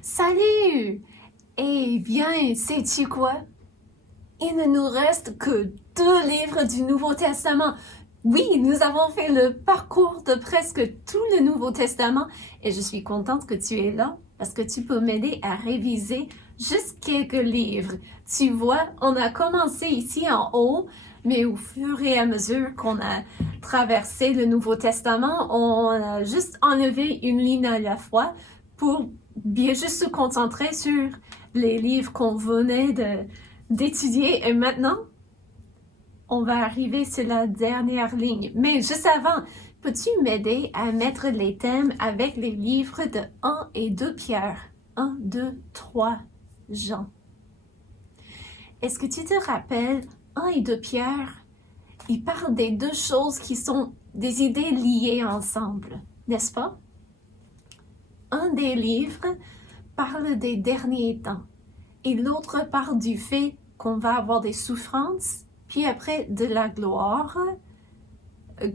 Salut! Eh bien, sais-tu quoi? Il ne nous reste que 2 livres du Nouveau Testament. Oui, nous avons fait le parcours de presque tout le Nouveau Testament et je suis contente que tu es là parce que tu peux m'aider à réviser juste quelques livres. Tu vois, on a commencé ici en haut, mais au fur et à mesure qu'on a traversé le Nouveau Testament, on a juste enlevé une ligne à la fois pour bien juste se concentrer sur les livres qu'on venait d'étudier. Et maintenant, on va arriver sur la dernière ligne. Mais juste avant, peux-tu m'aider à mettre les thèmes avec les livres de 1 et 2 Pierre? 1, 2, 3 Jean. Est-ce que tu te rappelles, 1 et 2 Pierre, ils parlent des deux choses qui sont des idées liées ensemble, n'est-ce pas? Un des livres parle des derniers temps et l'autre parle du fait qu'on va avoir des souffrances, puis après de la gloire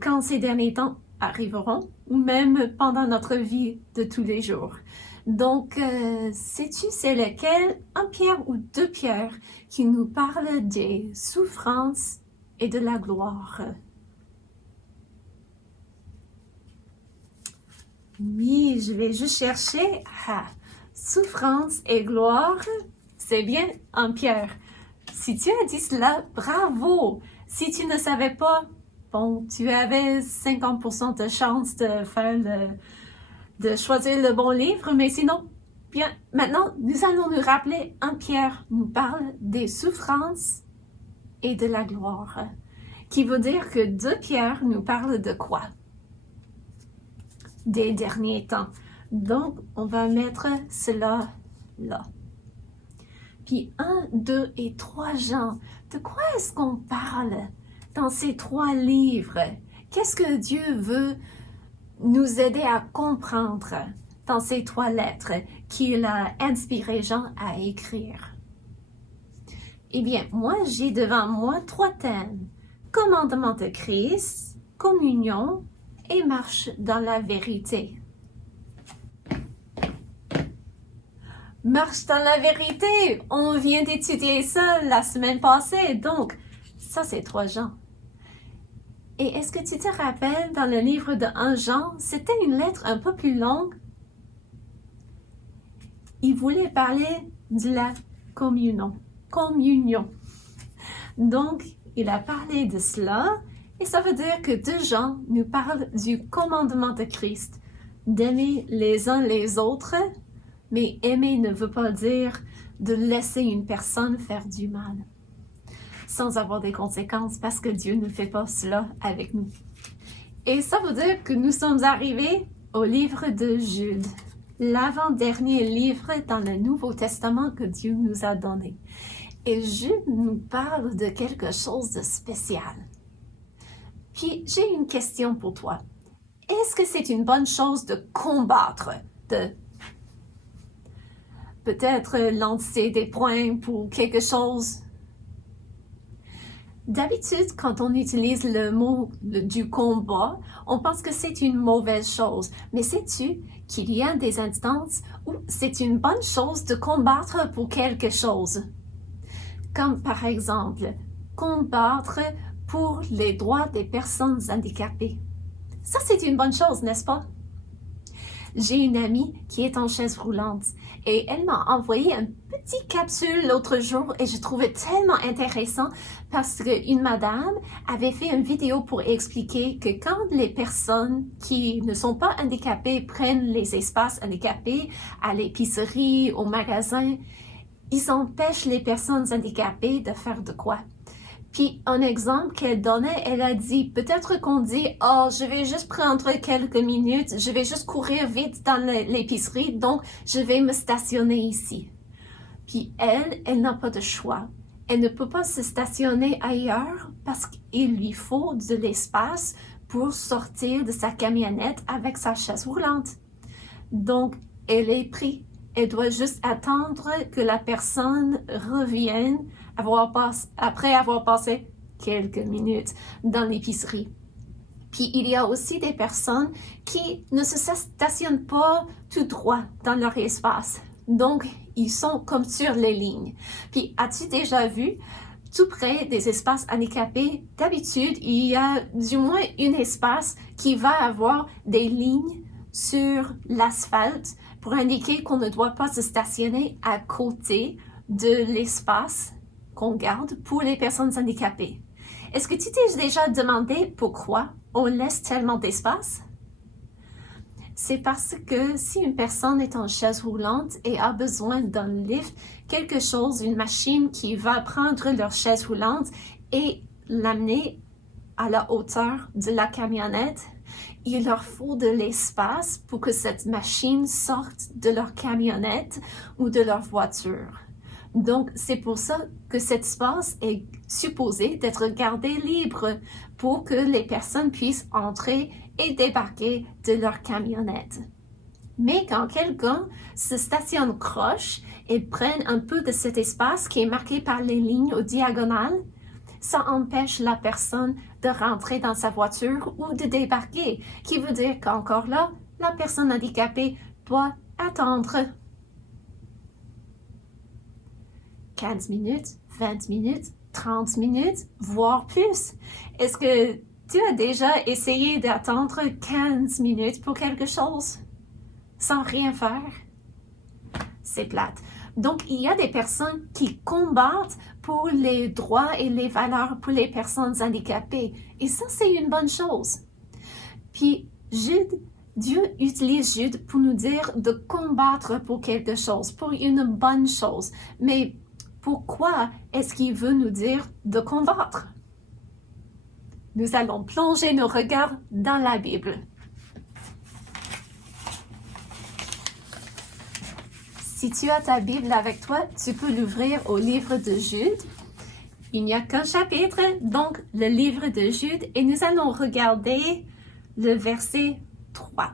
quand ces derniers temps arriveront ou même pendant notre vie de tous les jours. Donc, sais-tu c'est lequel, 1 Pierre ou 2 Pierre, qui nous parle des souffrances et de la gloire? Oui, je vais juste chercher. Ah, souffrance et gloire, c'est bien 1 Pierre. Si tu as dit cela, bravo! Si tu ne savais pas, bon, tu avais 50% de chance de choisir le bon livre, mais sinon, bien, maintenant, nous allons nous rappeler, 1 Pierre nous parle des souffrances et de la gloire, qui veut dire que 2 Pierre nous parle de quoi? Des derniers temps. Donc, on va mettre cela là. Puis 1, 2 et 3 Jean. De quoi est-ce qu'on parle dans ces 3 livres? Qu'est-ce que Dieu veut nous aider à comprendre dans ces 3 lettres qu'il a inspiré Jean à écrire? Eh bien, moi, j'ai devant moi 3 thèmes. Commandement de Christ, communion et marche dans la vérité. Marche dans la vérité, on vient d'étudier ça la semaine passée, donc ça c'est 3 Jean. Et est-ce que tu te rappelles dans le livre de 1 Jean, c'était une lettre un peu plus longue? Il voulait parler de la communion. Donc, il a parlé de cela, et ça veut dire que 2 Jean nous parle du commandement de Christ, d'aimer les uns les autres, mais aimer ne veut pas dire de laisser une personne faire du mal, sans avoir des conséquences, parce que Dieu ne fait pas cela avec nous. Et ça veut dire que nous sommes arrivés au livre de Jude, l'avant-dernier livre dans le Nouveau Testament que Dieu nous a donné. Et Jude nous parle de quelque chose de spécial. Puis, j'ai une question pour toi. Est-ce que c'est une bonne chose de combattre, de peut-être lancer des points pour quelque chose? D'habitude, quand on utilise le mot du combat, on pense que c'est une mauvaise chose. Mais sais-tu qu'il y a des instances où c'est une bonne chose de combattre pour quelque chose? Comme par exemple, combattre pour les droits des personnes handicapées. Ça, c'est une bonne chose, n'est-ce pas? J'ai une amie qui est en chaise roulante et elle m'a envoyé une petite capsule l'autre jour et je trouvais tellement intéressant parce qu'une madame avait fait une vidéo pour expliquer que quand les personnes qui ne sont pas handicapées prennent les espaces handicapés à l'épicerie, au magasin, ils empêchent les personnes handicapées de faire de quoi? Puis, un exemple qu'elle donnait, elle a dit, peut-être qu'on dit, oh, je vais juste prendre quelques minutes, je vais juste courir vite dans l'épicerie, donc je vais me stationner ici. Puis elle n'a pas de choix. Elle ne peut pas se stationner ailleurs parce qu'il lui faut de l'espace pour sortir de sa camionnette avec sa chaise roulante. Donc, elle est prise. Elle doit juste attendre que la personne revienne après avoir passé quelques minutes dans l'épicerie. Puis il y a aussi des personnes qui ne se stationnent pas tout droit dans leur espace. Donc, ils sont comme sur les lignes. Puis, as-tu déjà vu, tout près des espaces handicapés, d'habitude, il y a du moins un espace qui va avoir des lignes sur l'asphalte pour indiquer qu'on ne doit pas se stationner à côté de l'espace qu'on garde pour les personnes handicapées. Est-ce que tu t'es déjà demandé pourquoi on laisse tellement d'espace? C'est parce que si une personne est en chaise roulante et a besoin d'un lift, quelque chose, une machine qui va prendre leur chaise roulante et l'amener à la hauteur de la camionnette, il leur faut de l'espace pour que cette machine sorte de leur camionnette ou de leur voiture. Donc, c'est pour ça que cet espace est supposé d'être gardé libre pour que les personnes puissent entrer et débarquer de leur camionnette. Mais quand quelqu'un se stationne croche et prenne un peu de cet espace qui est marqué par les lignes aux diagonales, ça empêche la personne de rentrer dans sa voiture ou de débarquer, qui veut dire qu'encore là, la personne handicapée doit attendre 15 minutes, 20 minutes, 30 minutes, voire plus. Est-ce que tu as déjà essayé d'attendre 15 minutes pour quelque chose sans rien faire? C'est plate. Donc, il y a des personnes qui combattent pour les droits et les valeurs pour les personnes handicapées. Et ça, c'est une bonne chose. Puis, Dieu utilise Jude pour nous dire de combattre pour quelque chose, pour une bonne chose. Mais pourquoi est-ce qu'il veut nous dire de combattre? Nous allons plonger nos regards dans la Bible. Si tu as ta Bible avec toi, tu peux l'ouvrir au livre de Jude. Il n'y a qu'un chapitre, donc le livre de Jude, et nous allons regarder le verset 3.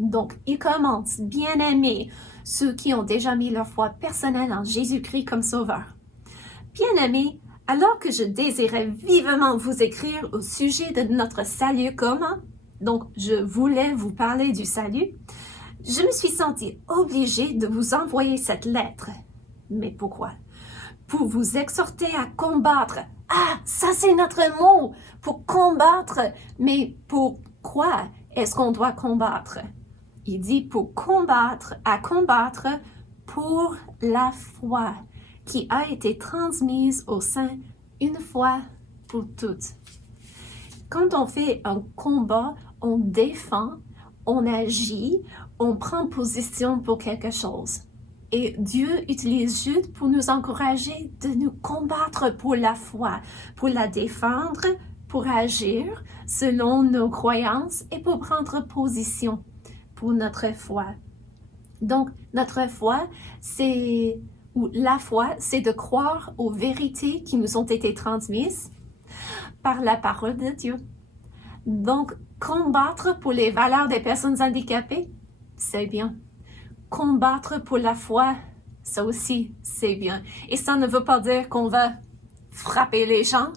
Donc, il commence, bien-aimés, ceux qui ont déjà mis leur foi personnelle en Jésus-Christ comme sauveur. Bien-aimés, alors que je désirais vivement vous écrire au sujet de notre salut commun, donc je voulais vous parler du salut, je me suis sentie obligée de vous envoyer cette lettre. Mais pourquoi? Pour vous exhorter à combattre. Ah, ça c'est notre mot! Pour combattre. Mais pourquoi est-ce qu'on doit combattre? Il dit pour combattre, à combattre pour la foi qui a été transmise au sein une fois pour toutes. Quand on fait un combat, on défend, on agit, on prend position pour quelque chose. Et Dieu utilise Jude pour nous encourager de nous combattre pour la foi, pour la défendre, pour agir selon nos croyances et pour prendre position pour notre foi. Donc, notre foi, la foi, c'est de croire aux vérités qui nous ont été transmises par la parole de Dieu. Donc, combattre pour les valeurs des personnes handicapées, c'est bien. Combattre pour la foi, ça aussi, c'est bien. Et ça ne veut pas dire qu'on va frapper les gens,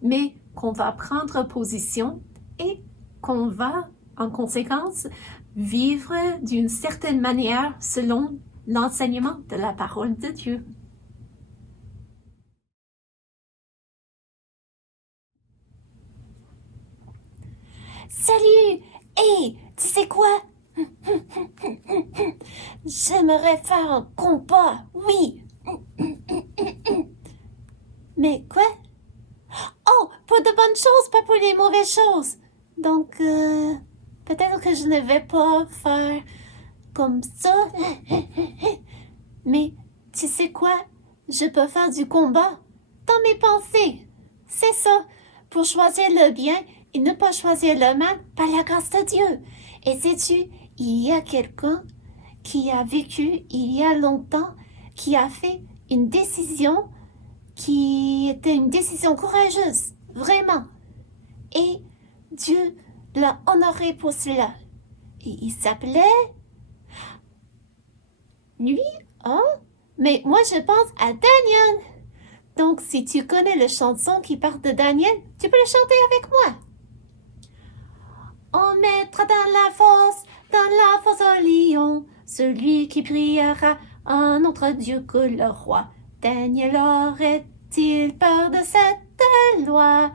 mais qu'on va prendre position et qu'on va, en conséquence, vivre d'une certaine manière selon l'enseignement de la parole de Dieu. Salut! Hey, tu sais quoi? J'aimerais faire un combat, oui! Mais quoi? Oh, pour de bonnes choses, pas pour les mauvaises choses. Donc, peut-être que je ne vais pas faire comme ça. Mais, tu sais quoi? Je peux faire du combat dans mes pensées. C'est ça, pour choisir le bien et ne pas choisir le mal par la grâce de Dieu. Et sais-tu, il y a quelqu'un qui a vécu il y a longtemps, qui a fait une décision qui était une décision courageuse, vraiment. Et Dieu l'a honoré pour cela. Et il s'appelait... Lui? Hein? Mais moi, je pense à Daniel. Donc, si tu connais la chanson qui parle de Daniel, tu peux la chanter avec moi. On mettra dans la fosse au lion, celui qui priera un autre Dieu que le roi. Daniel aurait-il peur de cette loi?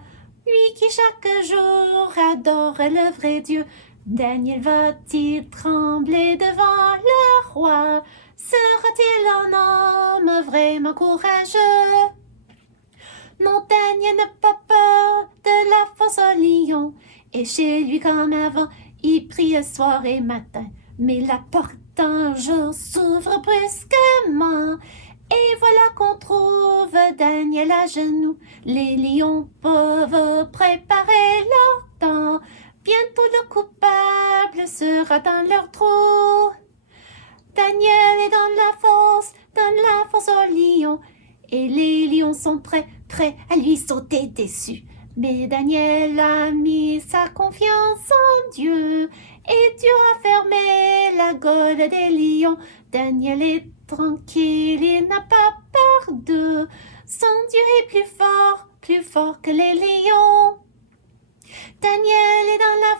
Lui qui chaque jour adore le vrai Dieu, Daniel va-t-il trembler devant le roi? Sera-t-il un homme vraiment courageux? Non, Daniel n'a pas peur de la fosse au lion, et chez lui comme avant, il prie soir et matin. Mais la porte un jour s'ouvre brusquement, et voilà qu'on trouve Daniel à genoux. Les lions peuvent préparer leur temps, bientôt le coupable sera dans leur trou. Daniel est dans la fosse au lion, et les lions sont prêts à lui sauter dessus. Mais Daniel a mis sa confiance en Dieu, et Dieu a fermé la gueule des lions. Daniel est tranquille, il n'a pas peur d'eux. Son Dieu est plus fort que les lions. Daniel est dans la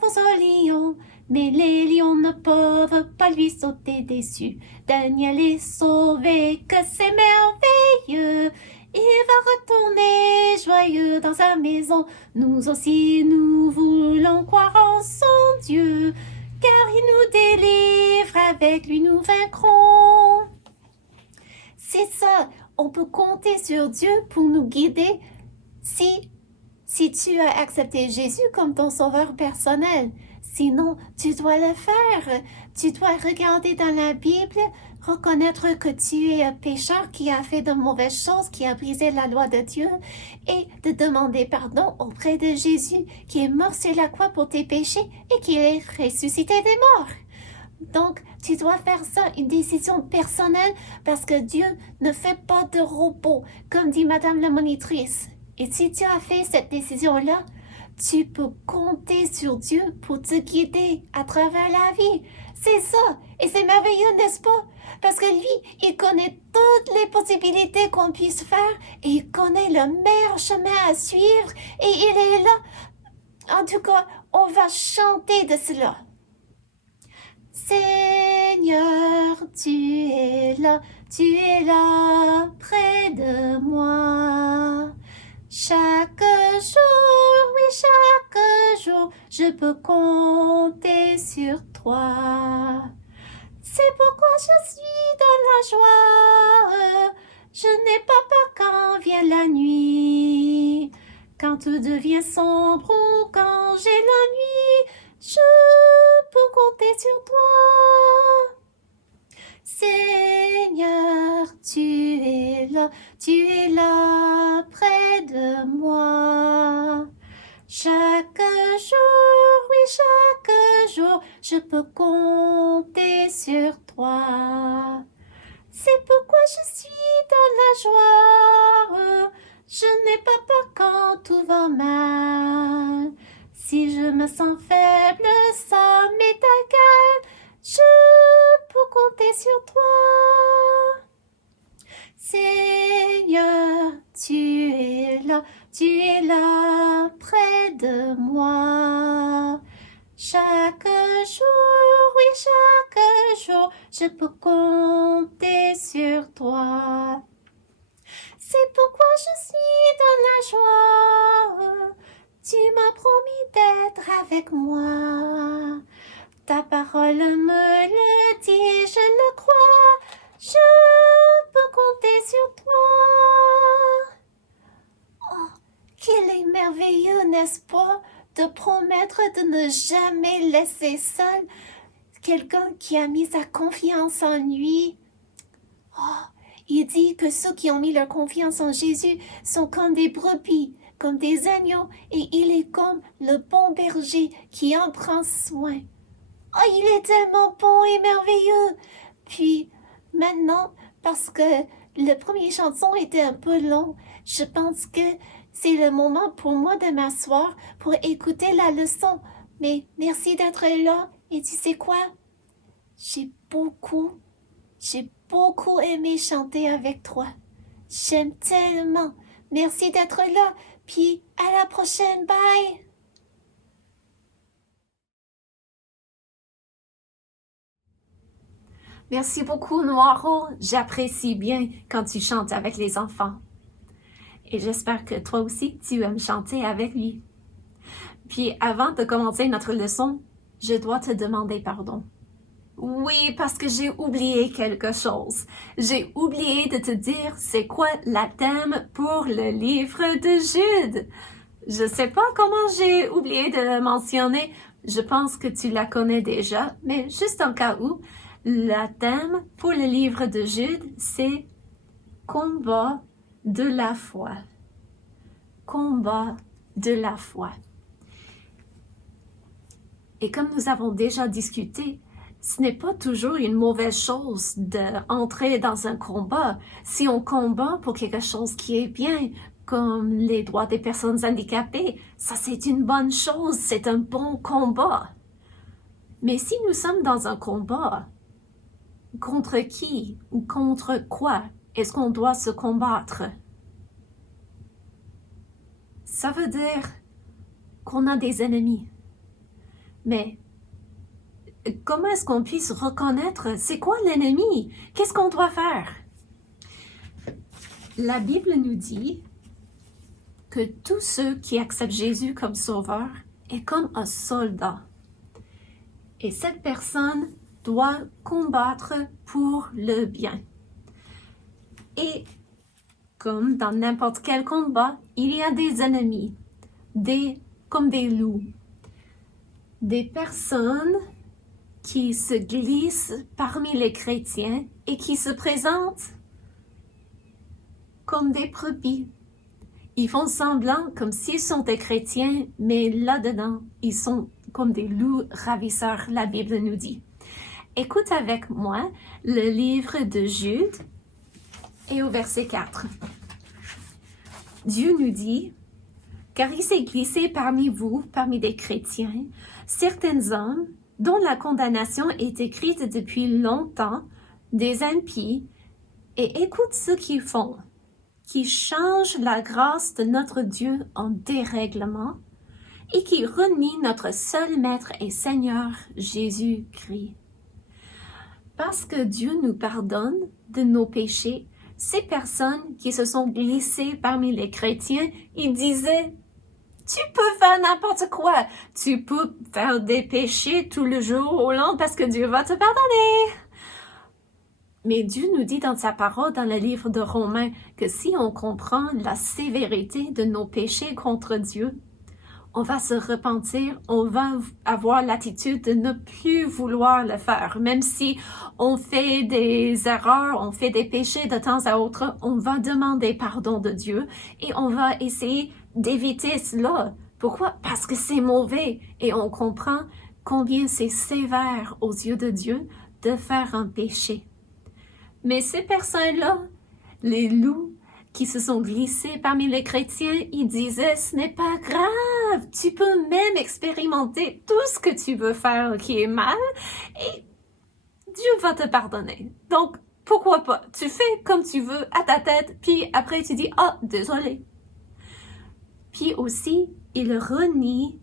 fosse aux lions, mais les lions ne peuvent pas lui sauter dessus. Daniel est sauvé, que c'est merveilleux. Il va retourner joyeux dans sa maison. Nous aussi, nous voulons croire en son Dieu, car il nous délivre, avec lui nous vaincrons. C'est ça, on peut compter sur Dieu pour nous guider si tu as accepté Jésus comme ton sauveur personnel. Sinon, tu dois le faire. Tu dois regarder dans la Bible, reconnaître que tu es un pécheur qui a fait de mauvaises choses, qui a brisé la loi de Dieu, et de demander pardon auprès de Jésus, qui est mort sur la croix pour tes péchés et qui est ressuscité des morts. Donc, tu dois faire ça, une décision personnelle, parce que Dieu ne fait pas de robot, comme dit Madame la monitrice. Et si tu as fait cette décision-là, tu peux compter sur Dieu pour te guider à travers la vie. C'est ça. Et c'est merveilleux, n'est-ce pas? Parce que lui, il connaît toutes les possibilités qu'on puisse faire et il connaît le meilleur chemin à suivre et il est là. En tout cas, on va chanter de cela. Seigneur, tu es là près de moi. Chaque jour, je peux compter sur toi. C'est pourquoi je suis dans la joie. Je n'ai pas peur quand vient la nuit. Quand tout devient sombre ou quand j'ai l'ennui, je peux compter sur toi. Seigneur, tu es là près de moi. Chaque jour, je peux compter sur toi. C'est pourquoi je suis dans la joie. Je n'ai pas peur quand tout va mal. Si je me sens faible, ça m'est égal. Je peux compter sur toi. Seigneur, tu es là près de moi. Chaque jour, je peux compter sur toi. C'est pourquoi je suis dans la joie. Tu m'as promis d'être avec moi. Ta parole me le dit et je le crois. Je peux compter sur toi. Oh, qu'il est merveilleux, n'est-ce pas, de promettre de ne jamais laisser seul quelqu'un qui a mis sa confiance en lui. Oh, il dit que ceux qui ont mis leur confiance en Jésus sont comme des brebis, comme des agneaux, et il est comme le bon berger qui en prend soin. Oh, il est tellement bon et merveilleux. Puis, maintenant, parce que le premier chanson était un peu long, je pense que c'est le moment pour moi de m'asseoir pour écouter la leçon. Mais merci d'être là. Et tu sais quoi? J'ai beaucoup aimé chanter avec toi. J'aime tellement. Merci d'être là. Puis, à la prochaine. Bye! Merci beaucoup, Noiro. J'apprécie bien quand tu chantes avec les enfants. Et j'espère que toi aussi, tu aimes chanter avec lui. Puis avant de commencer notre leçon, je dois te demander pardon. Oui, parce que j'ai oublié quelque chose. J'ai oublié de te dire c'est quoi la thème pour le livre de Jude. Je sais pas comment j'ai oublié de le mentionner. Je pense que tu la connais déjà, mais juste en cas où, la thème pour le livre de Jude, c'est combat de la foi. Combat de la foi. Et comme nous avons déjà discuté, ce n'est pas toujours une mauvaise chose d'entrer dans un combat. Si on combat pour quelque chose qui est bien, comme les droits des personnes handicapées, ça c'est une bonne chose, c'est un bon combat. Mais si nous sommes dans un combat, contre qui ou contre quoi est-ce qu'on doit se combattre? Ça veut dire qu'on a des ennemis. Mais comment est-ce qu'on puisse reconnaître c'est quoi l'ennemi? Qu'est-ce qu'on doit faire? La Bible nous dit que tous ceux qui acceptent Jésus comme sauveur est comme un soldat. Et cette personne doit combattre pour le bien. Et comme dans n'importe quel combat, il y a des ennemis, comme des loups, des personnes qui se glissent parmi les chrétiens et qui se présentent comme des brebis. Ils font semblant comme s'ils sont des chrétiens, mais là-dedans, ils sont comme des loups ravisseurs, la Bible nous dit. Écoute avec moi le livre de Jude et au verset 4. Dieu nous dit, « Car il s'est glissé parmi vous, parmi des chrétiens, certains hommes dont la condamnation est écrite depuis longtemps, des impies, et écoute ce qu'ils font, qui changent la grâce de notre Dieu en dérèglement et qui renient notre seul Maître et Seigneur Jésus-Christ. » Parce que Dieu nous pardonne de nos péchés, ces personnes qui se sont glissées parmi les chrétiens, ils disaient « Tu peux faire n'importe quoi, tu peux faire des péchés tout le jour au long parce que Dieu va te pardonner. » Mais Dieu nous dit dans sa parole, dans le livre de Romains, que si on comprend la sévérité de nos péchés contre Dieu, on va se repentir, on va avoir l'attitude de ne plus vouloir le faire. Même si on fait des erreurs, on fait des péchés de temps à autre, on va demander pardon de Dieu et on va essayer d'éviter cela. Pourquoi? Parce que c'est mauvais et on comprend combien c'est sévère aux yeux de Dieu de faire un péché. Mais ces personnes-là, les loups qui se sont glissés parmi les chrétiens, ils disaient « Ce n'est pas grave, tu peux même expérimenter tout ce que tu veux faire qui est mal et Dieu va te pardonner. Donc, pourquoi pas? Tu fais comme tu veux à ta tête, puis après tu dis « Ah, désolé. » Puis aussi, ils renient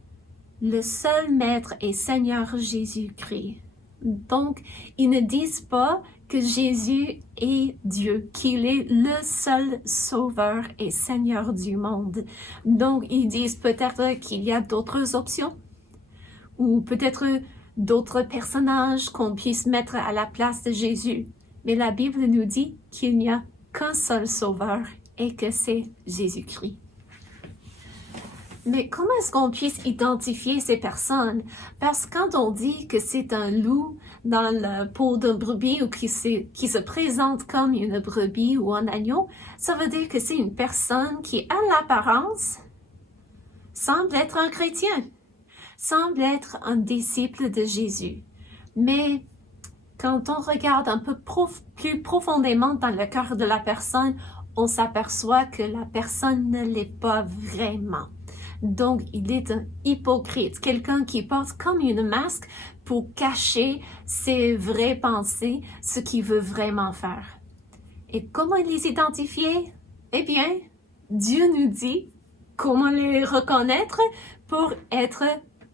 le seul Maître et Seigneur Jésus-Christ. Donc, ils ne disent pas que Jésus est Dieu, qu'il est le seul sauveur et Seigneur du monde. Donc, ils disent peut-être qu'il y a d'autres options ou peut-être d'autres personnages qu'on puisse mettre à la place de Jésus. Mais la Bible nous dit qu'il n'y a qu'un seul sauveur et que c'est Jésus-Christ. Mais comment est-ce qu'on puisse identifier ces personnes? Parce que quand on dit que c'est un loup dans la peau d'un brebis ou qui se présente comme une brebis ou un agneau, ça veut dire que c'est une personne qui, à l'apparence, semble être un chrétien, semble être un disciple de Jésus. Mais quand on regarde un peu plus profondément dans le cœur de la personne, on s'aperçoit que la personne ne l'est pas vraiment. Donc, il est un hypocrite, quelqu'un qui porte comme une masque pour cacher ses vraies pensées, ce qu'il veut vraiment faire. Et comment les identifier? Eh bien, Dieu nous dit comment les reconnaître pour être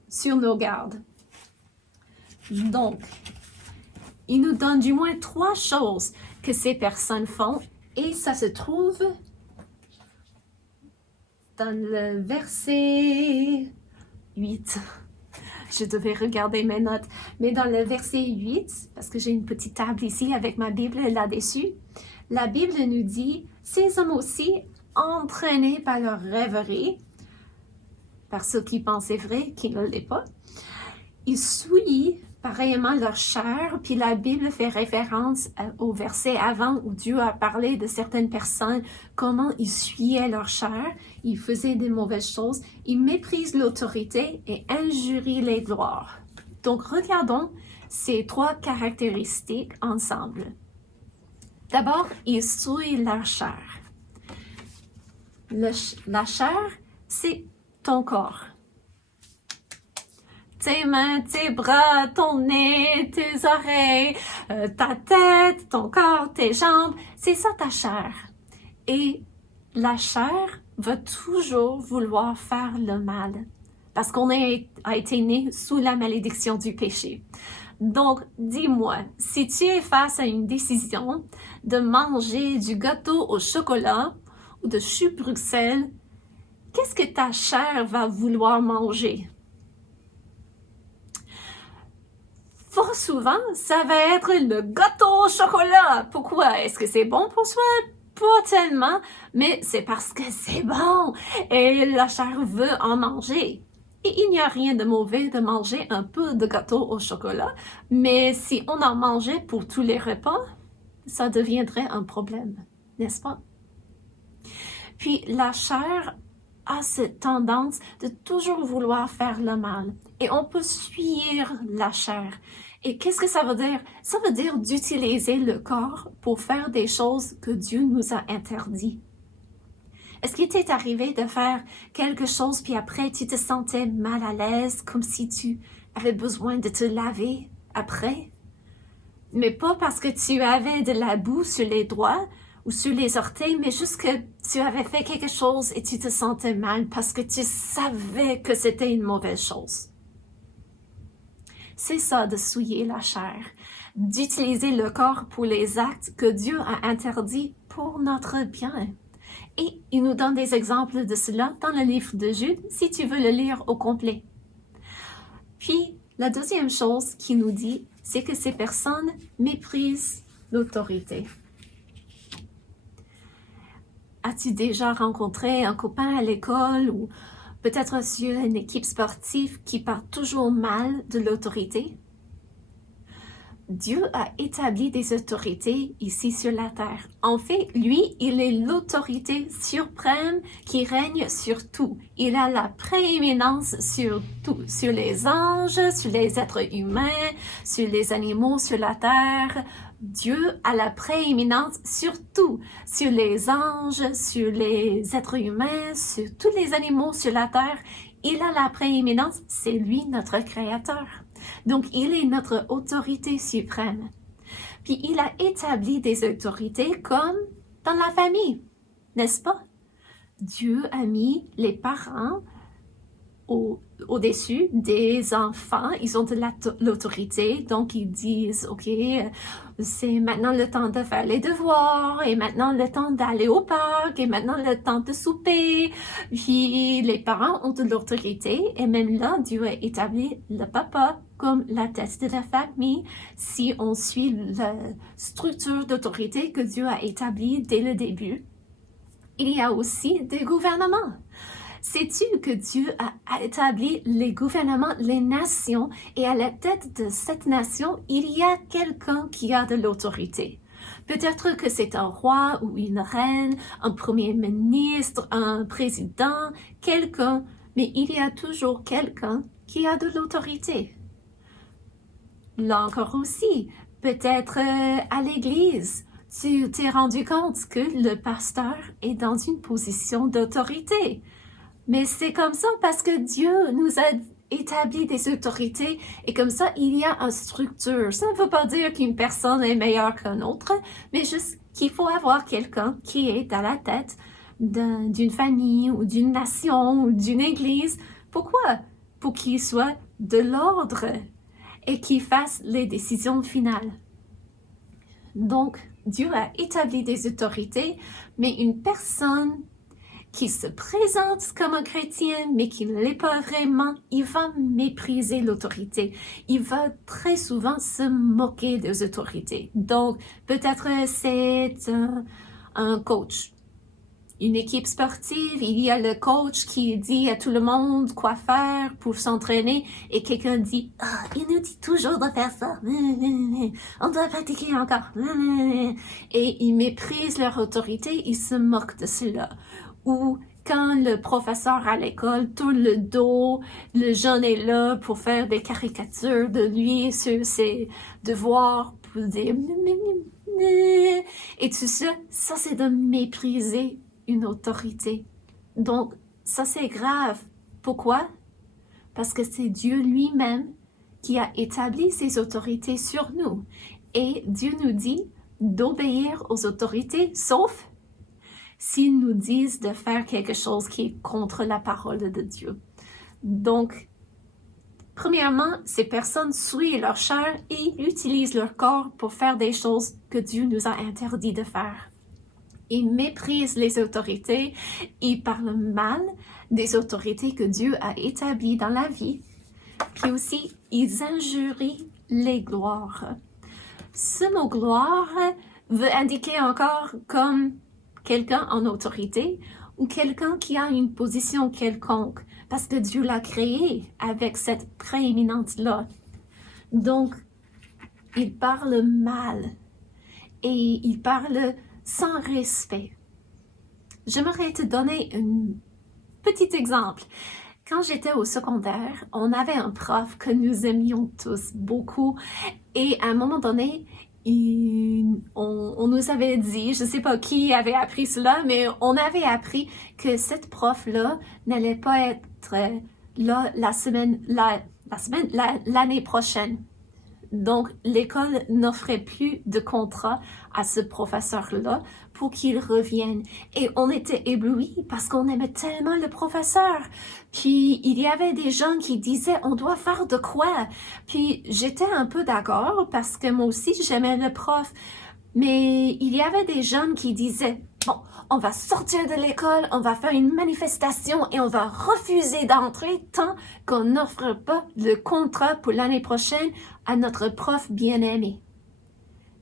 sur nos gardes. Donc, il nous donne du moins 3 choses que ces personnes font et ça se trouve dans le verset 8. Je devais regarder mes notes, mais dans le verset 8, parce que j'ai une petite table ici avec ma Bible là-dessus, la Bible nous dit « Ces hommes aussi, entraînés par leur rêverie, par ce qu'ils pensaient vrai, qui ne l'est pas, ils souillent pareillement leur chair, puis la Bible fait référence au verset avant où Dieu a parlé de certaines personnes, comment ils suillaient leur chair, ils faisaient des mauvaises choses, ils méprisent l'autorité et injurient les gloires. Donc regardons ces 3 caractéristiques ensemble. D'abord, ils souillent leur chair. La chair, c'est ton corps. Tes mains, tes bras, ton nez, tes oreilles, ta tête, ton corps, tes jambes, c'est ça ta chair. Et la chair va toujours vouloir faire le mal parce qu'on a été né sous la malédiction du péché. Donc, dis-moi, si tu es face à une décision de manger du gâteau au chocolat ou de choux Bruxelles, qu'est-ce que ta chair va vouloir manger? Fort souvent, ça va être le gâteau au chocolat. Pourquoi? Est-ce que c'est bon pour soi? Pas tellement, mais c'est parce que c'est bon et la chair veut en manger. Et il n'y a rien de mauvais de manger un peu de gâteau au chocolat, mais si on en mangeait pour tous les repas, ça deviendrait un problème, n'est-ce pas? Puis la chair a cette tendance de toujours vouloir faire le mal. Et on peut suivre la chair. Et qu'est-ce que ça veut dire? Ça veut dire d'utiliser le corps pour faire des choses que Dieu nous a interdites. Est-ce qu'il t'est arrivé de faire quelque chose puis après tu te sentais mal à l'aise, comme si tu avais besoin de te laver après? Mais pas parce que tu avais de la boue sur les doigts ou sur les orteils, mais juste que tu avais fait quelque chose et tu te sentais mal parce que tu savais que c'était une mauvaise chose. C'est ça de souiller la chair, d'utiliser le corps pour les actes que Dieu a interdits pour notre bien. Et il nous donne des exemples de cela dans le livre de Jude, si tu veux le lire au complet. Puis, la deuxième chose qu'il nous dit, c'est que ces personnes méprisent l'autorité. As-tu déjà rencontré un copain à l'école ou peut-être sur une équipe sportive qui parle toujours mal de l'autorité? Dieu a établi des autorités ici sur la terre. En fait, lui, il est l'autorité suprême qui règne sur tout. Il a la prééminence sur tout, sur les anges, sur les êtres humains, sur les animaux sur la terre. Dieu a la prééminence sur tout, sur les anges, sur les êtres humains, sur tous les animaux sur la terre. Il a la prééminence, c'est lui notre créateur. Donc, il est notre autorité suprême. Puis, il a établi des autorités comme dans la famille, n'est-ce pas? Dieu a mis les parents au-dessus des enfants. Ils ont de l'autorité, donc ils disent, OK, c'est maintenant le temps de faire les devoirs, et maintenant le temps d'aller au parc, et maintenant le temps de souper. Puis les parents ont de l'autorité, et même là, Dieu a établi le papa comme la tête de la famille, si on suit la structure d'autorité que Dieu a établie dès le début. Il y a aussi des gouvernements. Sais-tu que Dieu a établi les gouvernements, les nations, et à la tête de cette nation, il y a quelqu'un qui a de l'autorité. Peut-être que c'est un roi ou une reine, un premier ministre, un président, quelqu'un, mais il y a toujours quelqu'un qui a de l'autorité. Là encore aussi, peut-être à l'église, tu t'es rendu compte que le pasteur est dans une position d'autorité. Mais c'est comme ça parce que Dieu nous a établi des autorités et comme ça, il y a une structure. Ça ne veut pas dire qu'une personne est meilleure qu'une autre, mais juste qu'il faut avoir quelqu'un qui est à la tête d'une famille ou d'une nation ou d'une église. Pourquoi? Pour qu'il soit de l'ordre et qu'il fasse les décisions finales. Donc, Dieu a établi des autorités, mais une personne qui se présente comme un chrétien, mais qui ne l'est pas vraiment, il va mépriser l'autorité. Il va très souvent se moquer des autorités. Donc, peut-être c'est un coach. Une équipe sportive, il y a le coach qui dit à tout le monde quoi faire pour s'entraîner et quelqu'un dit « Ah, il nous dit toujours de faire ça. On doit pratiquer encore. » Et ils méprisent leur autorité, ils se moquent de cela. Ou quand le professeur à l'école tourne le dos, le jeune est là pour faire des caricatures de lui sur ses devoirs, pour dire et tout ça, ça c'est de mépriser une autorité. Donc, ça c'est grave. Pourquoi? Parce que c'est Dieu lui-même qui a établi ses autorités sur nous. Et Dieu nous dit d'obéir aux autorités, sauf s'ils nous disent de faire quelque chose qui est contre la parole de Dieu. Donc, premièrement, ces personnes souillent leur chair et utilisent leur corps pour faire des choses que Dieu nous a interdit de faire. Ils méprisent les autorités, ils parlent mal des autorités que Dieu a établies dans la vie, puis aussi, ils injurient les gloires. Ce mot « gloire » veut indiquer encore comme quelqu'un en autorité ou quelqu'un qui a une position quelconque, parce que Dieu l'a créé avec cette prééminence-là. Donc, il parle mal et il parle sans respect. J'aimerais te donner un petit exemple. Quand j'étais au secondaire, on avait un prof que nous aimions tous beaucoup et à un moment donné, on nous avait dit, je ne sais pas qui avait appris cela, mais on avait appris que cette prof-là n'allait pas être là l'année prochaine. Donc, l'école n'offrait plus de contrat à ce professeur-là pour qu'il revienne. Et on était éblouis parce qu'on aimait tellement le professeur. Puis, il y avait des gens qui disaient, on doit faire de quoi? Puis, j'étais un peu d'accord parce que moi aussi, j'aimais le prof. Mais il y avait des jeunes qui disaient, bon, on va sortir de l'école, on va faire une manifestation et on va refuser d'entrer tant qu'on n'offre pas le contrat pour l'année prochaine à notre prof bien-aimé.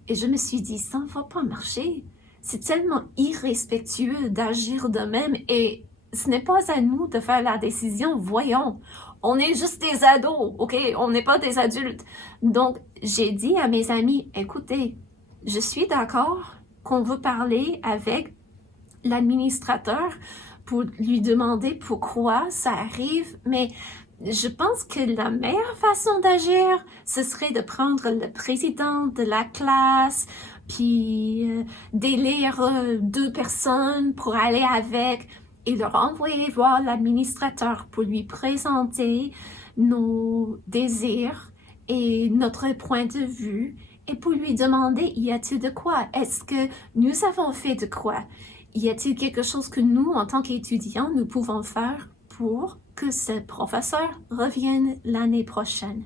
Et je me suis dit, ça ne va pas marcher. C'est tellement irrespectueux d'agir de même et ce n'est pas à nous de faire la décision. Voyons, on est juste des ados, ok? On n'est pas des adultes. Donc, j'ai dit à mes amis, écoutez, je suis d'accord qu'on veut parler avec l'administrateur pour lui demander pourquoi ça arrive, mais je pense que la meilleure façon d'agir, ce serait de prendre le président de la classe, puis d'élire 2 personnes pour aller avec et leur envoyer voir l'administrateur pour lui présenter nos désirs et notre point de vue et pour lui demander, y a-t-il de quoi? Est-ce que nous avons fait de quoi? Y a-t-il quelque chose que nous, en tant qu'étudiants, nous pouvons faire pour que ce professeur revienne l'année prochaine?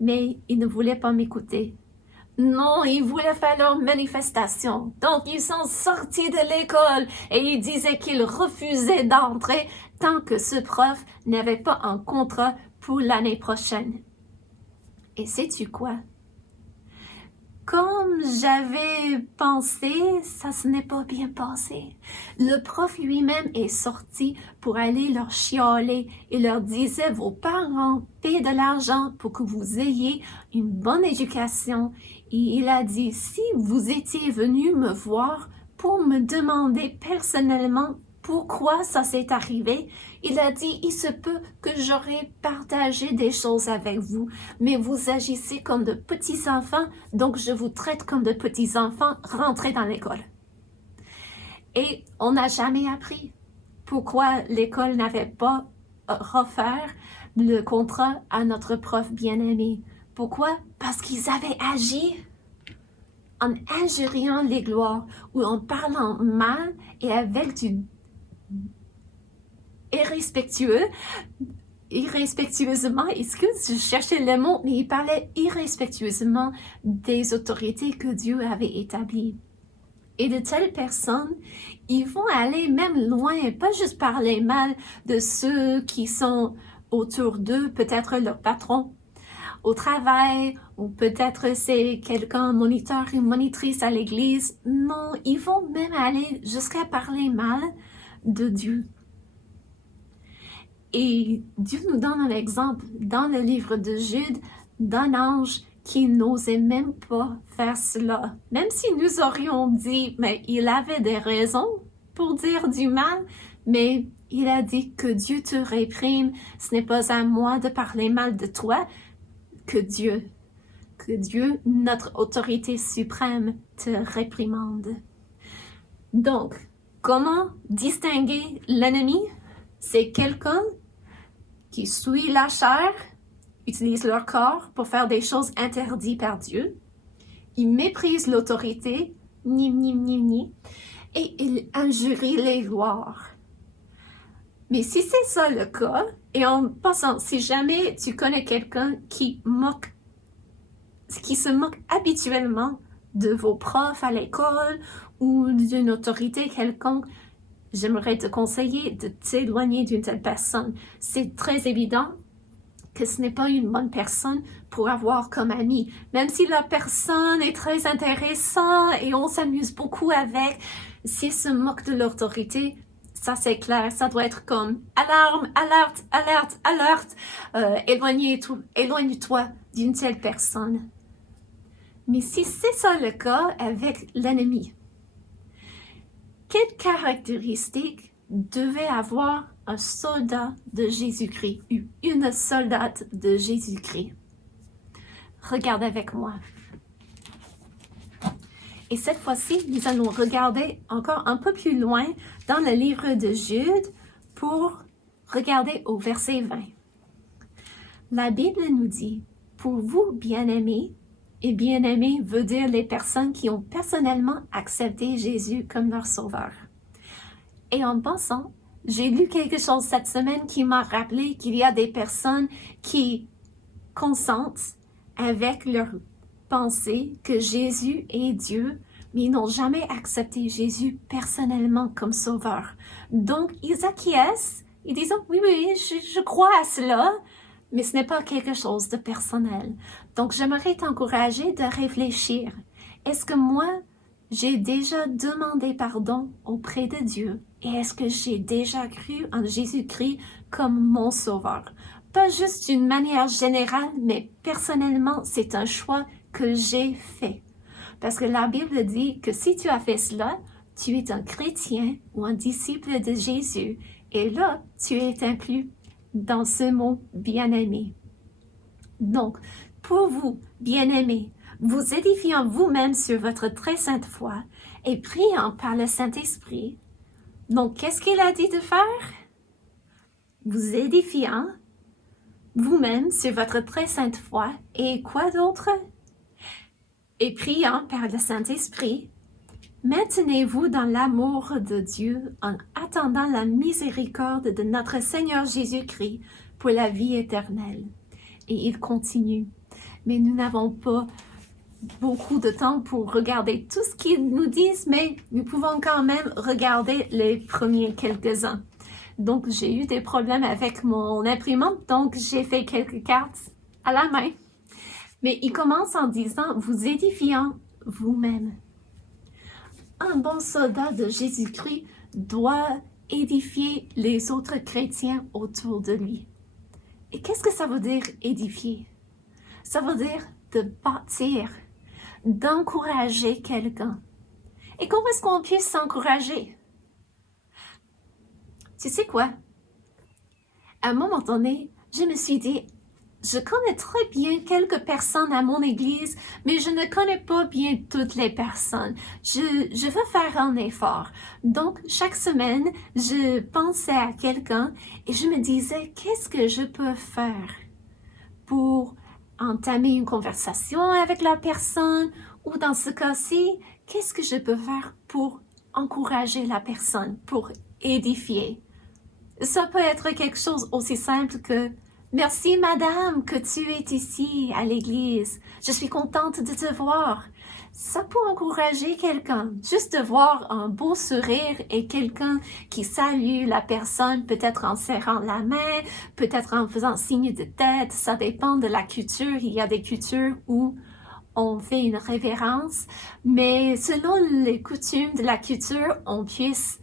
Mais ils ne voulaient pas m'écouter. Non, ils voulaient faire leur manifestation. Donc, ils sont sortis de l'école et ils disaient qu'ils refusaient d'entrer tant que ce prof n'avait pas un contrat pour l'année prochaine. Et sais-tu quoi? Comme j'avais pensé, ça se n'est pas bien passé. Le prof lui-même est sorti pour aller leur chialer et leur disait, vos parents paient de l'argent pour que vous ayez une bonne éducation. Et il a dit, si vous étiez venu me voir pour me demander personnellement pourquoi ça s'est arrivé, il a dit, il se peut que j'aurais partagé des choses avec vous, mais vous agissez comme de petits enfants, donc je vous traite comme de petits enfants, rentrez dans l'école. Et on n'a jamais appris pourquoi l'école n'avait pas offert le contrat à notre prof bien-aimé. Pourquoi? Parce qu'ils avaient agi en injuriant les gloires ou en parlant mal et avec du irrespectueux irrespectueusement, excuse, je cherchais le mot, mais il parlait irrespectueusement des autorités que Dieu avait établies. Et de telles personnes, ils vont aller même loin, pas juste parler mal de ceux qui sont autour d'eux, peut-être leur patron au travail, ou peut-être c'est quelqu'un, moniteur ou monitrice à l'église. Non, ils vont même aller jusqu'à parler mal de Dieu. Et Dieu nous donne un exemple dans le livre de Jude d'un ange qui n'osait même pas faire cela. Même si nous aurions dit, mais il avait des raisons pour dire du mal, mais il a dit que Dieu te réprime, ce n'est pas à moi de parler mal de toi, que Dieu, notre autorité suprême, te réprimande. Donc, comment distinguer l'ennemi? C'est quelqu'un qui suit la chair, utilise leur corps pour faire des choses interdites par Dieu. Il méprise l'autorité, et il injurie les gloires. Mais si c'est ça le cas, et en passant, si jamais tu connais quelqu'un qui se moque habituellement de vos profs à l'école ou d'une autorité quelconque, j'aimerais te conseiller de t'éloigner d'une telle personne. C'est très évident que ce n'est pas une bonne personne pour avoir comme amie. Même si la personne est très intéressante et on s'amuse beaucoup avec, s'il se moque de l'autorité, ça c'est clair, ça doit être comme alarme, alerte, alerte, alerte, éloigne-toi d'une telle personne. Mais si c'est ça le cas avec l'ennemi, quelles caractéristiques devait avoir un soldat de Jésus-Christ ou une soldate de Jésus-Christ? Regarde avec moi. Et cette fois-ci, nous allons regarder encore un peu plus loin dans le livre de Jude pour regarder au verset 20. La Bible nous dit, pour vous, bien-aimés, et bien-aimés veut dire les personnes qui ont personnellement accepté Jésus comme leur sauveur. Et en pensant, j'ai lu quelque chose cette semaine qui m'a rappelé qu'il y a des personnes qui consentent avec leur pensée que Jésus est Dieu, mais ils n'ont jamais accepté Jésus personnellement comme sauveur. Donc, ils acquiescent, ils disent « Oui, je crois à cela », mais ce n'est pas quelque chose de personnel. Donc, j'aimerais t'encourager de réfléchir. Est-ce que moi, j'ai déjà demandé pardon auprès de Dieu? Et est-ce que j'ai déjà cru en Jésus-Christ comme mon sauveur? Pas juste d'une manière générale, mais personnellement, c'est un choix que j'ai fait. Parce que la Bible dit que si tu as fait cela, tu es un chrétien ou un disciple de Jésus. Et là, tu es inclus dans ce mot bien-aimé. Donc, pour vous, bien-aimés, vous édifiant vous-même sur votre très sainte foi et priant par le Saint-Esprit. Donc, qu'est-ce qu'il a dit de faire? Vous édifiant vous-même sur votre très sainte foi et quoi d'autre? Et priant par le Saint-Esprit, maintenez-vous dans l'amour de Dieu en attendant la miséricorde de notre Seigneur Jésus-Christ pour la vie éternelle. Et il continue. Mais nous n'avons pas beaucoup de temps pour regarder tout ce qu'ils nous disent, mais nous pouvons quand même regarder les premiers quelques-uns. Donc, j'ai eu des problèmes avec mon imprimante, donc j'ai fait quelques cartes à la main. Mais il commence en disant, vous édifiant vous-même. Un bon soldat de Jésus-Christ doit édifier les autres chrétiens autour de lui. Et qu'est-ce que ça veut dire édifier? Ça veut dire de bâtir, d'encourager quelqu'un. Et comment est-ce qu'on peut s'encourager? Tu sais quoi? À un moment donné, je me suis dit, je connais très bien quelques personnes à mon église, mais je ne connais pas bien toutes les personnes. Je veux faire un effort. Donc, chaque semaine, je pensais à quelqu'un et je me disais, qu'est-ce que je peux faire pour entamer une conversation avec la personne? Ou dans ce cas-ci, qu'est-ce que je peux faire pour encourager la personne, pour édifier? Ça peut être quelque chose aussi simple que merci madame que tu es ici à l'église. Je suis contente de te voir. Ça peut encourager quelqu'un. Juste de voir un beau sourire et quelqu'un qui salue la personne, peut-être en serrant la main, peut-être en faisant signe de tête. Ça dépend de la culture. Il y a des cultures où on fait une révérence, mais selon les coutumes de la culture, on puisse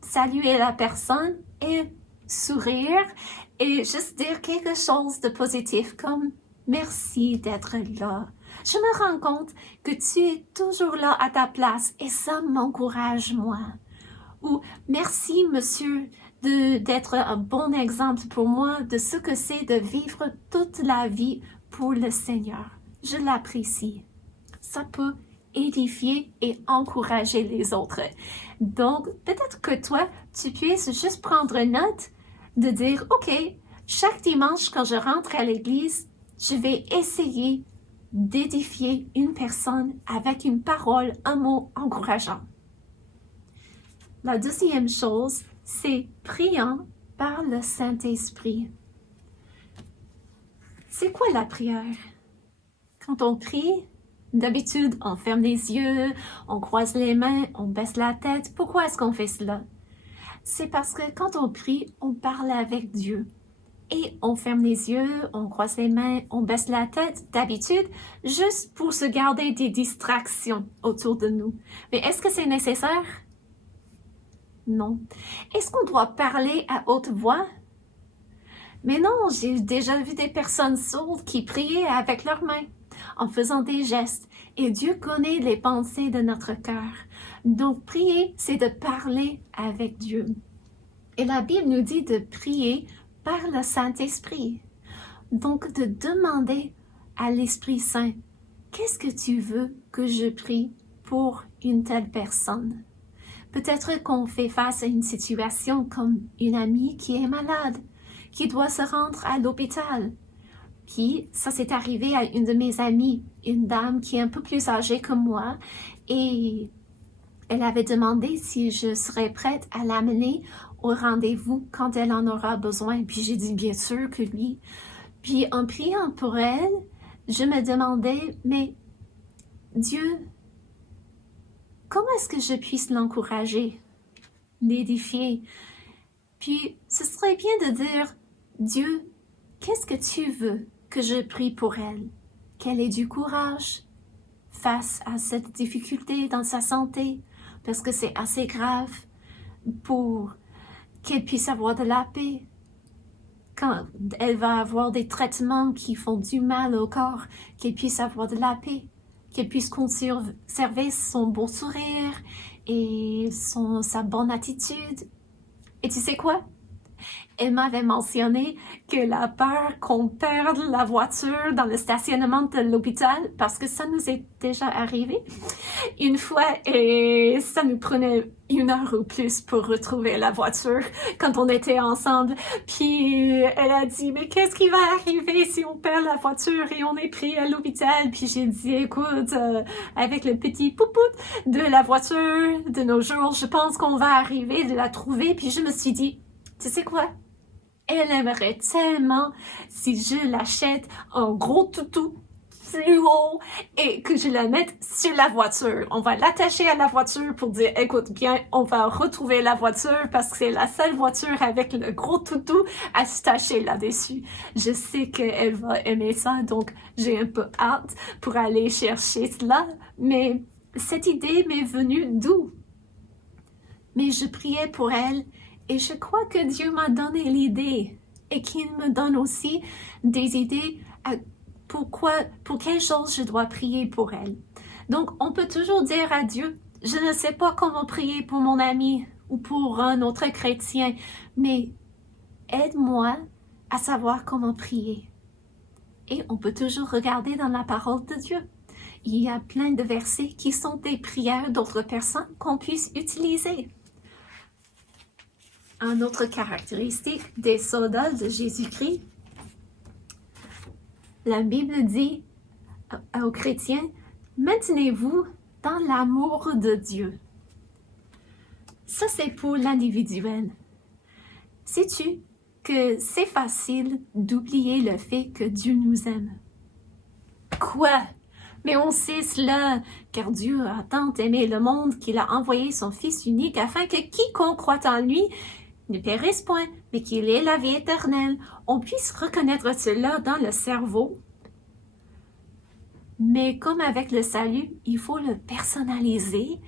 saluer la personne et sourire et juste dire quelque chose de positif comme merci d'être là. Je me rends compte que tu es toujours là à ta place et ça m'encourage moi. Ou merci monsieur d'être un bon exemple pour moi de ce que c'est de vivre toute la vie pour le Seigneur. Je l'apprécie. Ça peut édifier et encourager les autres. Donc, peut-être que toi, tu puisses juste prendre note de dire, OK, chaque dimanche quand je rentre à l'église, je vais essayer d'édifier une personne avec une parole, un mot encourageant. La deuxième chose, c'est priant par le Saint-Esprit. C'est quoi la prière? Quand on prie, d'habitude, on ferme les yeux, on croise les mains, on baisse la tête. Pourquoi est-ce qu'on fait cela? C'est parce que quand on prie, on parle avec Dieu. Et on ferme les yeux, on croise les mains, on baisse la tête, d'habitude, juste pour se garder des distractions autour de nous. Mais est-ce que c'est nécessaire? Non. Est-ce qu'on doit parler à haute voix? Mais non, j'ai déjà vu des personnes sourdes qui priaient avec leurs mains, en faisant des gestes. Et Dieu connaît les pensées de notre cœur. Donc, prier, c'est de parler avec Dieu. Et la Bible nous dit de prier par le Saint-Esprit. Donc, de demander à l'Esprit Saint, qu'est-ce que tu veux que je prie pour une telle personne? Peut-être qu'on fait face à une situation comme une amie qui est malade, qui doit se rendre à l'hôpital. Puis, ça s'est arrivé à une de mes amies, une dame qui est un peu plus âgée que moi, et elle avait demandé si je serais prête à l'amener au rendez-vous quand elle en aura besoin. Puis j'ai dit bien sûr que oui. Puis en priant pour elle, je me demandais, mais Dieu, comment est-ce que je puisse l'encourager, l'édifier? Puis ce serait bien de dire, Dieu, qu'est-ce que tu veux que je prie pour elle? Qu'elle ait du courage face à cette difficulté dans sa santé, parce que c'est assez grave pour qu'elle puisse avoir de la paix. Quand elle va avoir des traitements qui font du mal au corps, qu'elle puisse avoir de la paix, qu'elle puisse conserver son beau sourire et sa bonne attitude. Et tu sais quoi? Elle m'avait mentionné qu'elle a peur qu'on perde la voiture dans le stationnement de l'hôpital parce que ça nous est déjà arrivé une fois et ça nous prenait 1 heure ou plus pour retrouver la voiture quand on était ensemble. Puis elle a dit, mais qu'est-ce qui va arriver si on perd la voiture et on est pris à l'hôpital? Puis j'ai dit, écoute, avec le petit poupout de la voiture de nos jours, je pense qu'on va arriver de la trouver. Puis je me suis dit, tu sais quoi? Elle aimerait tellement si je l'achète en gros toutou fluo et que je la mette sur la voiture. On va l'attacher à la voiture pour dire, écoute bien, on va retrouver la voiture parce que c'est la seule voiture avec le gros toutou à se tacher là-dessus. Je sais qu'elle va aimer ça, donc j'ai un peu hâte pour aller chercher cela, mais cette idée m'est venue d'où? Mais je priais pour elle. Et je crois que Dieu m'a donné l'idée et qu'il me donne aussi des idées pour quelle chose je dois prier pour elle. Donc, on peut toujours dire à Dieu, je ne sais pas comment prier pour mon ami ou pour un autre chrétien, mais aide-moi à savoir comment prier. Et on peut toujours regarder dans la parole de Dieu. Il y a plein de versets qui sont des prières d'autres personnes qu'on puisse utiliser. Une autre caractéristique des soldats de Jésus-Christ, la Bible dit aux chrétiens, maintenez-vous dans l'amour de Dieu. Ça, c'est pour l'individuel. Sais-tu que c'est facile d'oublier le fait que Dieu nous aime? Quoi? Mais on sait cela, car Dieu a tant aimé le monde qu'il a envoyé son Fils unique afin que quiconque croit en lui ne périsse point, mais qu'il ait la vie éternelle. On puisse reconnaître cela dans le cerveau. Mais comme avec le salut, il faut le personnaliser,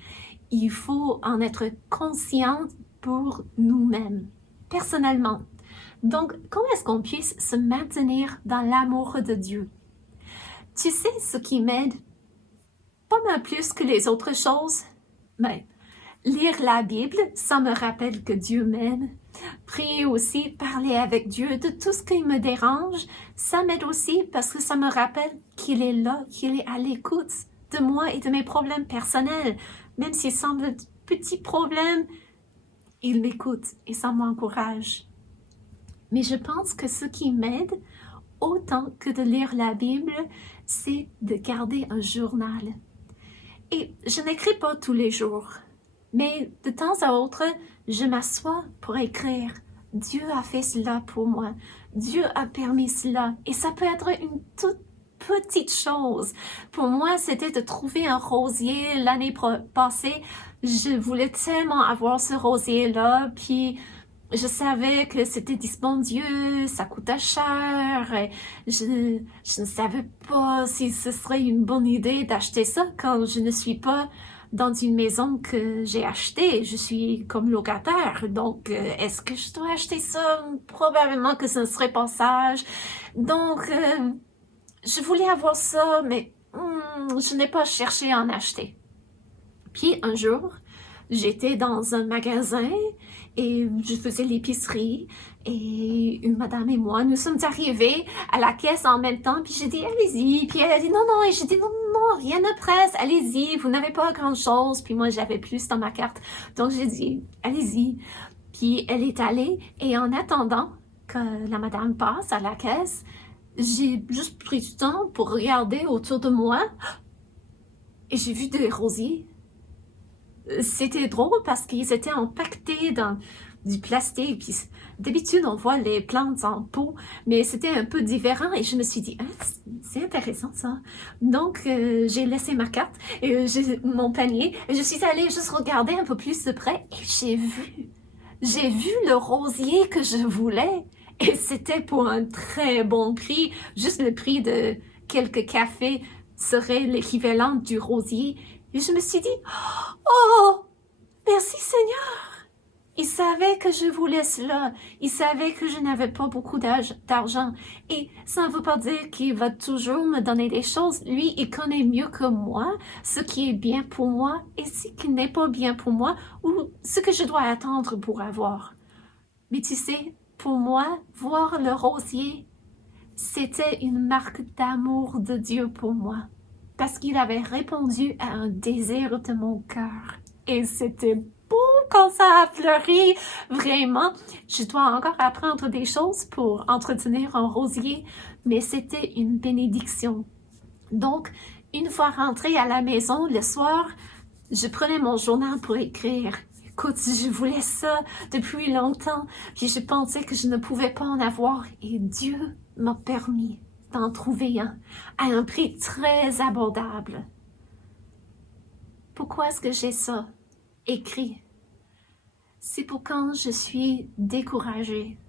il faut en être consciente pour nous-mêmes, personnellement. Donc, comment est-ce qu'on puisse se maintenir dans l'amour de Dieu? Tu sais ce qui m'aide pas mal plus que les autres choses? Ben, lire la Bible, ça me rappelle que Dieu m'aime. Prier aussi, parler avec Dieu de tout ce qui me dérange, ça m'aide aussi parce que ça me rappelle qu'il est là, qu'il est à l'écoute de moi et de mes problèmes personnels. Même s'il semble petits problèmes, il m'écoute et ça m'encourage. Mais je pense que ce qui m'aide, autant que de lire la Bible, c'est de garder un journal. Et je n'écris pas tous les jours, mais de temps à autre, je m'assois pour écrire. Dieu a fait cela pour moi. Dieu a permis cela. Et ça peut être une toute petite chose. Pour moi, c'était de trouver un rosier l'année passée. Je voulais tellement avoir ce rosier-là, puis je savais que c'était dispendieux, ça coûtait cher. Et je ne savais pas si ce serait une bonne idée d'acheter ça quand je ne suis pas dans une maison que j'ai achetée. Je suis comme locataire, donc est-ce que je dois acheter ça? Probablement que ce ne serait pas sage. Donc, je voulais avoir ça, mais je n'ai pas cherché à en acheter. Puis un jour, j'étais dans un magasin et je faisais l'épicerie et une madame et moi, nous sommes arrivés à la caisse en même temps, puis j'ai dit allez-y, puis elle a dit non, et j'ai dit non, rien ne presse, allez-y, vous n'avez pas grand-chose, puis moi j'avais plus dans ma carte, donc j'ai dit allez-y, puis elle est allée et en attendant que la madame passe à la caisse, j'ai juste pris du temps pour regarder autour de moi et j'ai vu des rosiers. C'était drôle parce qu'ils étaient empaquetés dans du plastique. Puis d'habitude, on voit les plantes en pot, mais c'était un peu différent et je me suis dit, ah, c'est intéressant ça. Donc, j'ai laissé ma carte et mon panier et je suis allée juste regarder un peu plus de près et j'ai vu le rosier que je voulais et c'était pour un très bon prix. Juste le prix de quelques cafés serait l'équivalent du rosier. Et je me suis dit, oh, merci Seigneur. Il savait que je voulais cela. Il savait que je n'avais pas beaucoup d'argent. Et ça ne veut pas dire qu'il va toujours me donner des choses. Lui, il connaît mieux que moi ce qui est bien pour moi et ce qui n'est pas bien pour moi ou ce que je dois attendre pour avoir. Mais tu sais, pour moi, voir le rosier, c'était une marque d'amour de Dieu pour moi. Parce qu'il avait répondu à un désir de mon cœur. Et c'était beau quand ça a fleuri. Vraiment, je dois encore apprendre des choses pour entretenir un rosier, mais c'était une bénédiction. Donc, une fois rentrée à la maison le soir, je prenais mon journal pour écrire. Écoute, je voulais ça depuis longtemps, puis je pensais que je ne pouvais pas en avoir, et Dieu m'a permis d'en trouver un à un prix très abordable. Pourquoi est-ce que j'ai ça écrit? C'est pour quand je suis découragée.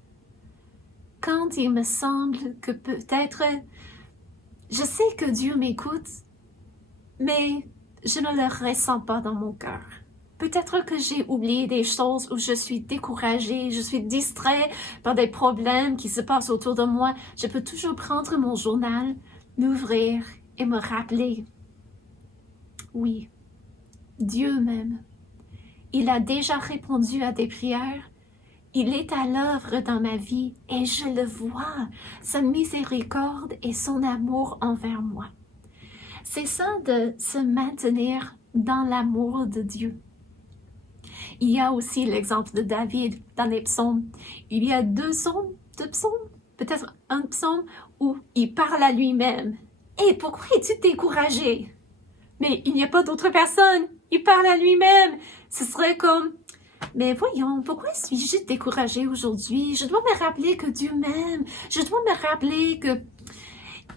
Quand il me semble que peut-être je sais que Dieu m'écoute, mais je ne le ressens pas dans mon cœur. Peut-être que j'ai oublié des choses où je suis découragée, je suis distraite par des problèmes qui se passent autour de moi. Je peux toujours prendre mon journal, l'ouvrir et me rappeler. Oui, Dieu m'aime. Il a déjà répondu à des prières. Il est à l'œuvre dans ma vie et je le vois, sa miséricorde et son amour envers moi. C'est ça de se maintenir dans l'amour de Dieu. Il y a aussi l'exemple de David dans les psaumes. Il y a deux psaumes, peut-être un psaume où il parle à lui-même. « Hé, pourquoi es-tu découragé? » Mais il n'y a pas d'autre personne. Il parle à lui-même. Ce serait comme Mais voyons, pourquoi suis-je découragée aujourd'hui? Je dois me rappeler que Dieu m'aime. Je dois me rappeler que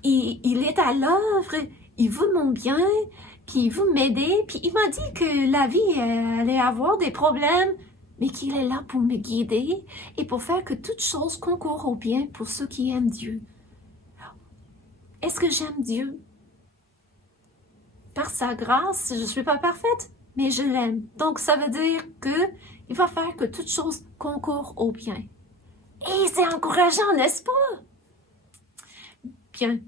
il est à l'œuvre. Il veut mon bien, puis il veut m'aider. Puis il m'a dit que la vie allait avoir des problèmes, mais qu'il est là pour me guider et pour faire que toute chose concourt au bien pour ceux qui aiment Dieu. Est-ce que j'aime Dieu? Par sa grâce, je ne suis pas parfaite, mais je l'aime. Donc, ça veut dire que il va faire que toute chose concourt au bien. Et c'est encourageant, n'est-ce pas? Bien.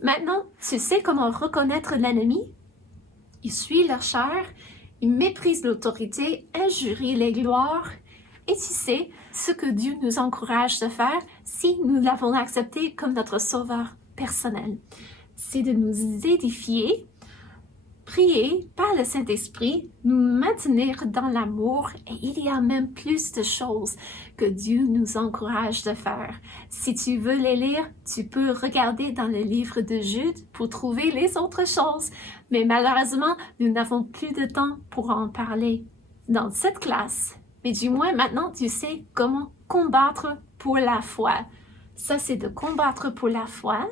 Maintenant, tu sais comment reconnaître l'ennemi? Il suit leur chair, il méprise l'autorité, injurie les gloires. Et tu sais ce que Dieu nous encourage de faire si nous l'avons accepté comme notre sauveur personnel. C'est de nous édifier, prier par le Saint-Esprit, nous maintenir dans l'amour et il y a même plus de choses que Dieu nous encourage de faire. Si tu veux les lire, tu peux regarder dans le livre de Jude pour trouver les autres choses. Mais malheureusement, nous n'avons plus de temps pour en parler dans cette classe. Mais du moins maintenant, tu sais comment combattre pour la foi. Ça, c'est de combattre pour la foi.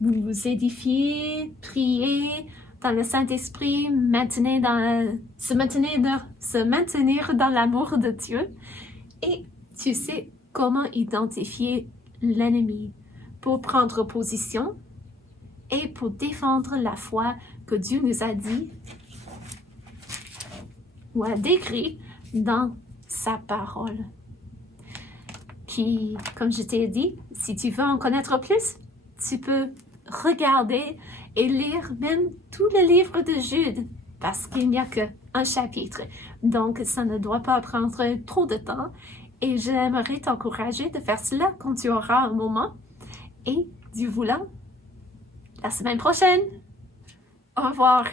Vous vous édifiez, priez, dans le Saint-Esprit, se maintenir dans l'amour de Dieu. Et tu sais comment identifier l'ennemi pour prendre position et pour défendre la foi que Dieu nous a dit ou a décrit dans sa parole. Puis, comme je t'ai dit, si tu veux en connaître plus, tu peux regarder et lire même tout le livre de Jude, parce qu'il n'y a qu'un chapitre. Donc, ça ne doit pas prendre trop de temps. Et j'aimerais t'encourager de faire cela quand tu auras un moment. Et, Dieu voulant, la semaine prochaine. Au revoir.